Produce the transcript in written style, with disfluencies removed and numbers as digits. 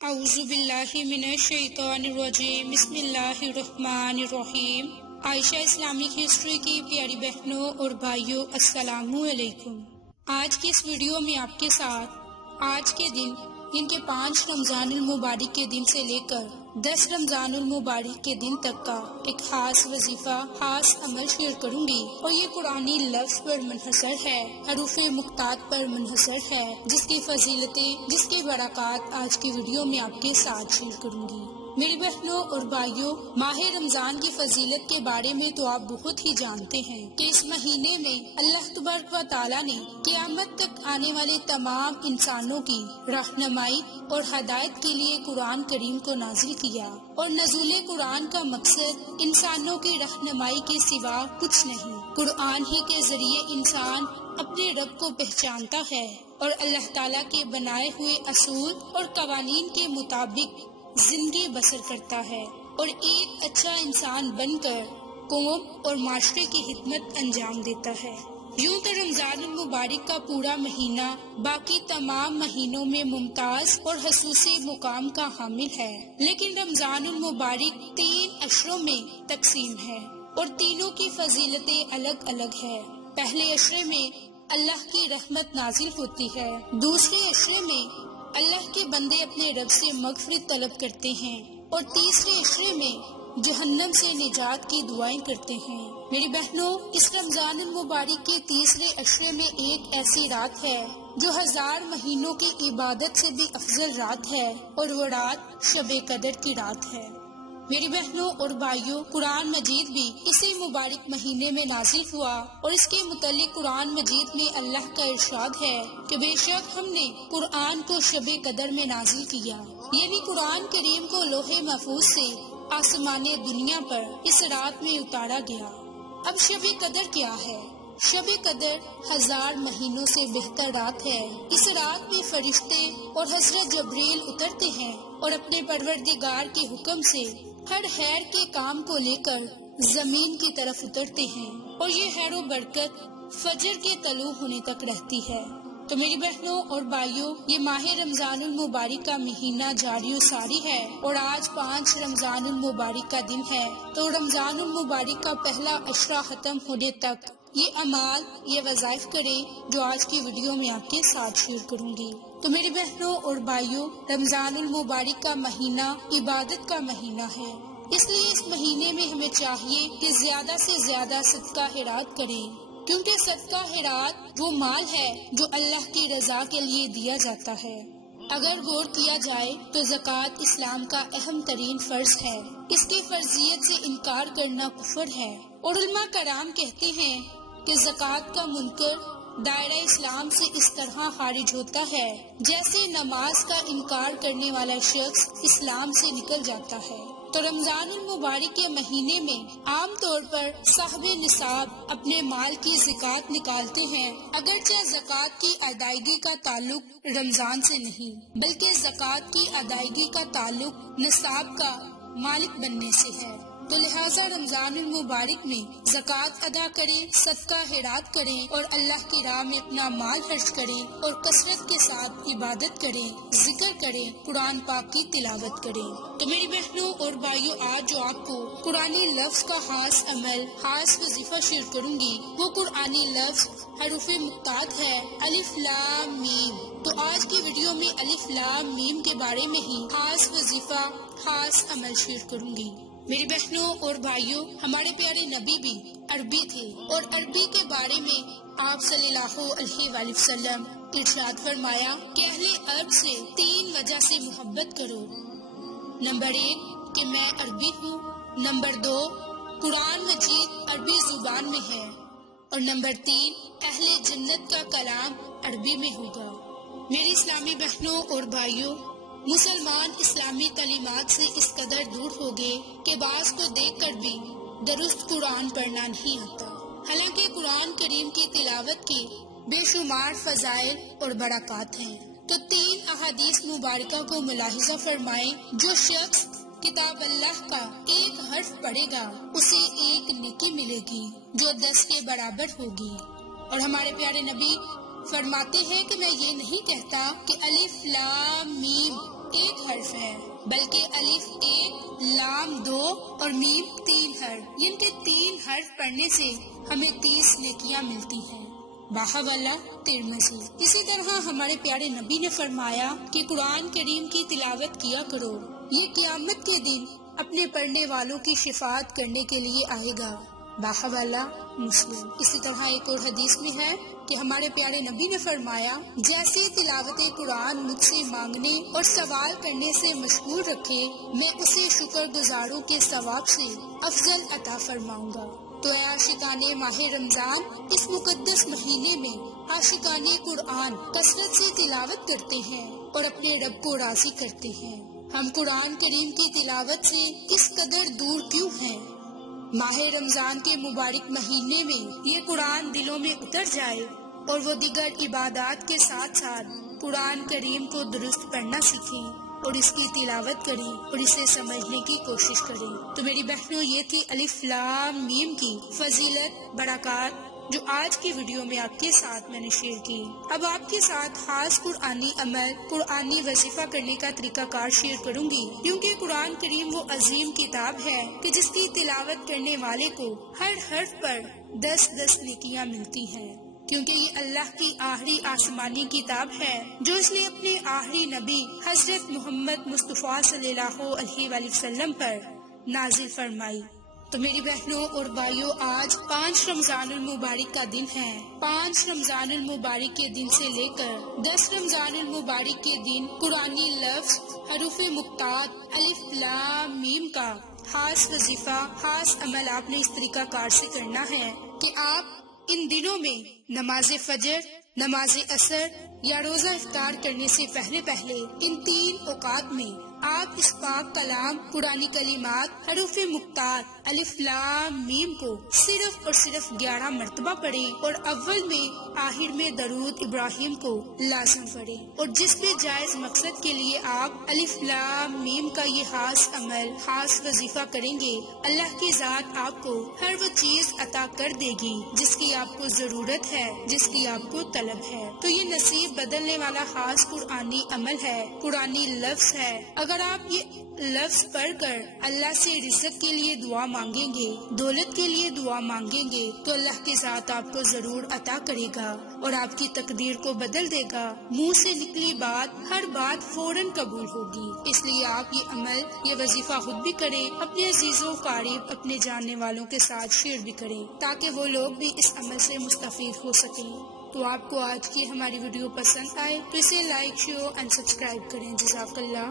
اعوذ باللہ من الشیطان الرجیم بسم اللہ الرحمن الرحیم۔ عائشہ اسلامک ہسٹری کی پیاری بہنوں اور بھائیوں، السلام علیکم۔ آج کی اس ویڈیو میں آپ کے ساتھ آج کے دن کے 5 رمضان المبارک کے دن سے لے کر 10 رمضان المبارک کے دن تک کا ایک خاص وظیفہ، خاص عمل شیئر کروں گی، اور یہ قرآنی لفظ پر منحصر ہے، حروف مقطعات پر منحصر ہے، جس کی فضیلتیں، جس کے برکات آج کی ویڈیو میں آپ کے ساتھ شیئر کروں گی۔ میری بہنوں اور بھائیوں، ماہ رمضان کی فضیلت کے بارے میں تو آپ بہت ہی جانتے ہیں کہ اس مہینے میں اللہ تبارک و تعالیٰ نے قیامت تک آنے والے تمام انسانوں کی رہنمائی اور ہدایت کے لیے قرآن کریم کو نازل کیا، اور نزول قرآن کا مقصد انسانوں کی رہنمائی کے سوا کچھ نہیں۔ قرآن ہی کے ذریعے انسان اپنے رب کو پہچانتا ہے اور اللہ تعالیٰ کے بنائے ہوئے اصول اور قوانین کے مطابق زندگی بسر کرتا ہے، اور ایک اچھا انسان بن کر قوم اور معاشرے کی خدمت انجام دیتا ہے۔ یوں تو رمضان المبارک کا پورا مہینہ باقی تمام مہینوں میں ممتاز اور خصوصی مقام کا حامل ہے، لیکن رمضان المبارک 3 عشروں میں تقسیم ہے اور تینوں کی فضیلتیں الگ الگ ہے۔ پہلے عشرے میں اللہ کی رحمت نازل ہوتی ہے، دوسرے عشرے میں اللہ کے بندے اپنے رب سے مغفرت طلب کرتے ہیں، اور تیسرے عشرے میں جہنم سے نجات کی دعائیں کرتے ہیں۔ میری بہنوں، اس رمضان المبارک کے تیسرے عشرے میں ایک ایسی رات ہے جو 1000 مہینوں کی عبادت سے بھی افضل رات ہے، اور وہ رات شب قدر کی رات ہے۔ میری بہنوں اور بھائیوں، قرآن مجید بھی اسی مبارک مہینے میں نازل ہوا، اور اس کے متعلق قرآن مجید میں اللہ کا ارشاد ہے کہ بے شک ہم نے قرآن کو شب قدر میں نازل کیا، یعنی قرآن کریم کو لوح محفوظ سے آسمان دنیا پر اس رات میں اتارا گیا۔ اب شب قدر کیا ہے؟ شب قدر 1000 مہینوں سے بہتر رات ہے۔ اس رات میں فرشتے اور حضرت جبریل اترتے ہیں اور اپنے پروردگار کے حکم سے ہر خیر کے کام کو لے کر زمین کی طرف اترتے ہیں، اور یہ خیر و برکت فجر کے طلوع ہونے تک رہتی ہے۔ تو میری بہنوں اور بھائیوں، یہ ماہ رمضان المبارک کا مہینہ جاری و ساری ہے، اور آج 5 رمضان المبارک کا دن ہے۔ تو رمضان المبارک کا پہلا عشرہ ختم ہونے تک یہ اعمال، یہ وظائف کریں جو آج کی ویڈیو میں آپ کے ساتھ شیئر کروں گی۔ تو میری بہنوں اور بھائیوں، رمضان المبارک کا مہینہ عبادت کا مہینہ ہے، اس لیے اس مہینے میں ہمیں چاہیے کہ زیادہ سے زیادہ صدقہ خیرات کریں، کیونکہ صدقہ خیرات وہ مال ہے جو اللہ کی رضا کے لیے دیا جاتا ہے۔ اگر غور کیا جائے تو زکوٰۃ اسلام کا اہم ترین فرض ہے، اس کی فرضیت سے انکار کرنا کفر ہے، اور علماء کرام کہتے ہیں کہ زکوٰۃ کا منکر دائرہ اسلام سے اس طرح خارج ہوتا ہے جیسے نماز کا انکار کرنے والا شخص اسلام سے نکل جاتا ہے۔ تو رمضان المبارک کے مہینے میں عام طور پر صاحب نصاب اپنے مال کی زکوٰۃ نکالتے ہیں، اگرچہ زکوٰۃ کی ادائیگی کا تعلق رمضان سے نہیں، بلکہ زکوٰۃ کی ادائیگی کا تعلق نصاب کا مالک بننے سے ہے۔ تو لہٰذا رمضان المبارک میں زکوٰۃ ادا کریں، صدقہ خیرات کریں، اور اللہ کی راہ میں اپنا مال خرچ کریں، اور کثرت کے ساتھ عبادت کریں، ذکر کریں، قرآن پاک کی تلاوت کریں۔ تو میری بہنوں اور بھائیوں، آج جو آپ کو قرآنی لفظ کا خاص عمل، خاص وظیفہ شیئر کروں گی، وہ قرآنی لفظ حروف مقطعات ہے، الف لام میم۔ تو آج کی ویڈیو میں الف لام میم کے بارے میں ہی خاص وظیفہ، خاص عمل شیئر کروں گی۔ میری بہنوں اور بھائیوں، ہمارے پیارے نبی بھی عربی تھے، اور عربی کے بارے میں آپ صلی اللہ علیہ وآلہ وسلم ارشاد فرمایا کہ اہل عرب سے 3 وجہ سے محبت کرو۔ نمبر 1 کہ میں عربی ہوں، نمبر 2 قرآن مجید عربی زبان میں ہے، اور نمبر 3 اہل جنت کا کلام عربی میں ہوگا۔ میری اسلامی بہنوں اور بھائیوں، مسلمان اسلامی تعلیمات سے اس قدر دور ہو گئے کہ بعض کو دیکھ کر بھی درست قرآن پڑھنا نہیں آتا، حالانکہ قرآن کریم کی تلاوت کی بے شمار فضائل اور برکات ہیں۔ تو 3 احادیث مبارکہ کو ملاحظہ فرمائیں۔ جو شخص کتاب اللہ کا ایک حرف پڑھے گا اسے 1 نیکی ملے گی جو 10 کے برابر ہوگی، اور ہمارے پیارے نبی فرماتے ہیں کہ میں یہ نہیں کہتا کہ الف لام میم ایک حرف ہے، بلکہ الف ایک، لام دو اور میم 3 حرف، ان کے 3 حرف پڑھنے سے ہمیں 30 نیکیاں ملتی ہیں۔ باحوالہ ترمذی۔ اسی طرح ہمارے پیارے نبی نے فرمایا کہ قرآن کریم کی تلاوت کیا کرو، یہ قیامت کے دن اپنے پڑھنے والوں کی شفاعت کرنے کے لیے آئے گا۔ باحوالہ مسلم۔ اسی طرح ایک اور حدیث میں ہے کہ ہمارے پیارے نبی نے فرمایا، جیسے تلاوت قرآن مجھ سے مانگنے اور سوال کرنے سے مشغول رکھے، میں اسے شکر گزاروں کے ثواب سے افضل عطا فرماؤں گا۔ تو اے عاشقان ماہ رمضان، اس مقدس مہینے میں عاشقان قرآن کثرت سے تلاوت کرتے ہیں اور اپنے رب کو راضی کرتے ہیں۔ ہم قرآن کریم کی تلاوت سے کس قدر دور کیوں ہیں؟ ماہ رمضان کے مبارک مہینے میں یہ قرآن دلوں میں اتر جائے اور وہ دیگر عبادات کے ساتھ ساتھ قرآن کریم کو درست پڑھنا سیکھیں اور اس کی تلاوت کریں اور اسے سمجھنے کی کوشش کریں۔ تو میری بہنوں، یہ تھی الف لام میم کی فضیلت، برکات، جو آج کی ویڈیو میں آپ کے ساتھ میں نے شیئر کی۔ اب آپ کے ساتھ خاص قرآنی عمل، قرآنی وظیفہ کرنے کا طریقہ کار شیئر کروں گی، کیونکہ قرآن کریم وہ عظیم کتاب ہے کہ جس کی تلاوت کرنے والے کو ہر حرف پر 10 نیکیاں ملتی ہیں، کیونکہ یہ اللہ کی آخری آسمانی کتاب ہے جو اس نے اپنے آخری نبی حضرت محمد مصطفیٰ صلی اللہ علیہ وآلہ وسلم پر نازل فرمائی۔ تو میری بہنوں اور بھائیوں، آج 5 رمضان المبارک کا دن ہے۔ 5 رمضان المبارک کے دن سے لے کر 10 رمضان المبارک کے دن قرآنی لفظ، حروف مقطعات، الف لام میم کا خاص وظیفہ، خاص عمل آپ نے اس طریقہ کار سے کرنا ہے کہ آپ ان دنوں میں نماز فجر، نماز عصر یا روزہ افطار کرنے سے پہلے ان 3 اوقات میں آپ اس پاک کلام قرآنی کلمات، حروف مقطعات، الف لام میم کو صرف اور صرف 11 مرتبہ پڑھیں اور اول میں آخر میں درود ابراہیم کو لازم پڑھیں، اور جس بھی جائز مقصد کے لیے آپ الف لام میم کا یہ خاص عمل، خاص وظیفہ کریں گے، اللہ کی ذات آپ کو ہر وہ چیز عطا کر دے گی جس کی آپ کو ضرورت ہے، جس کی آپ کو طلب ہے۔ تو یہ نصیب بدلنے والا خاص قرآنی عمل ہے، قرآنی لفظ ہے۔ اگر آپ یہ لفظ پڑھ کر اللہ سے رزق کے لیے دعا مانگیں گے، دولت کے لیے دعا مانگیں گے، تو اللہ کی ذات آپ کو ضرور عطا کرے گا اور آپ کی تقدیر کو بدل دے گا۔ منہ سے نکلی بات، ہر بات فوراً قبول ہوگی۔ اس لیے آپ یہ عمل، یہ وظیفہ خود بھی کریں، اپنے عزیزوں، قریب، اپنے جاننے والوں کے ساتھ شیئر بھی کریں، تاکہ وہ لوگ بھی اس عمل سے مستفید ہو سکیں۔ تو آپ کو آج کی ہماری ویڈیو پسند آئے تو اسے لائک، شیئر اینڈ سبسکرائب کریں۔ جزاک اللہ۔